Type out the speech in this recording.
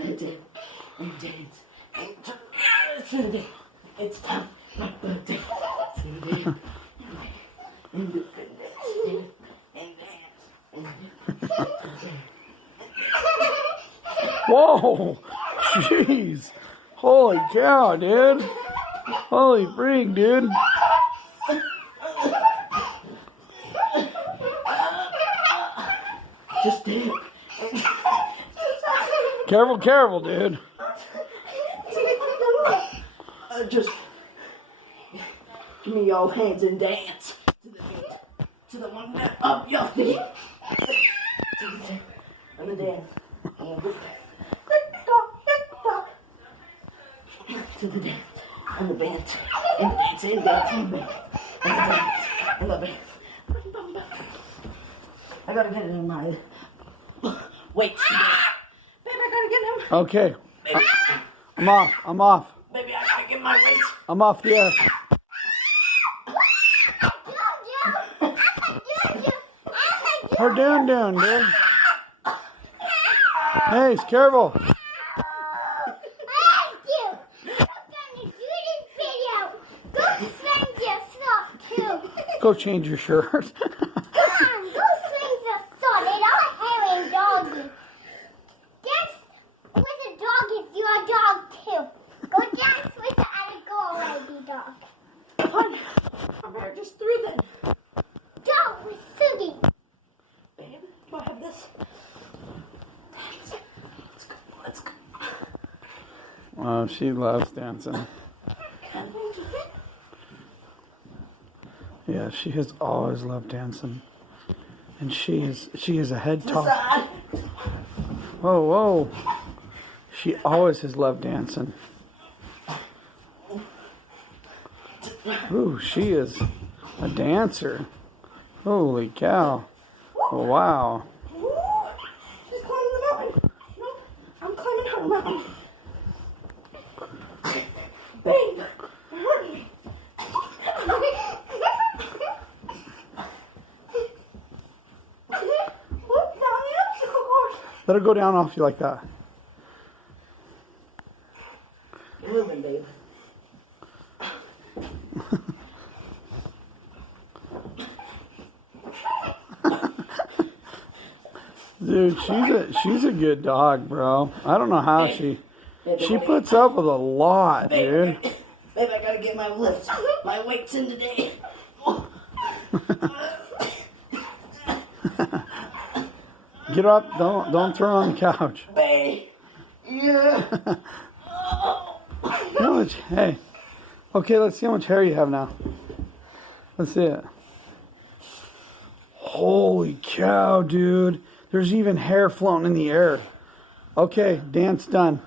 head in and dance. And it's time for my birthday. Today. And do the and dance. Whoa! Jeez! Holy cow, dude! Holy freak, dude! Just dip. Careful, careful, dude! Just give me your hands and dance to the beat, to the one that up your feet. To the dip and the dance. And the tick-tock. To the dance and the dance and the dance and the dance and the dance and the dance. I gotta get it in my weights today. Babe, I gotta get him. Okay. Baby, I'm off. baby, I gotta get my weights. I'm off the air. Her down, dude. Hey, careful. Go change your shirt. Come on, go swing the sword. They don't have a doggy. Dance with a dog if you're a dog too. Go dance with the other girl lady dog. Fine. I'm better just through then. Dog with Sugi. Babe, do I have this? Let's go. Oh, she loves dancing. Yeah, she has always loved dancing. And she is a head top. Whoa. She always has loved dancing. Ooh, she is a dancer. Holy cow. Wow. She's climbing the mountain. No, I'm climbing her mountain. Babe, it hurt me. Look down the obstacle course. Let her go down off you like that. You're moving, babe. Dude, she's a good dog, bro. I don't know how she puts up with a lot, dude. Babe, I gotta get my lifts, my weights in today. Get up, don't throw her on the couch. Babe, yeah. How much? Hey, okay, let's see how much hair you have now. Let's see it. Holy cow, dude! There's even hair floating in the air. Okay, dance done.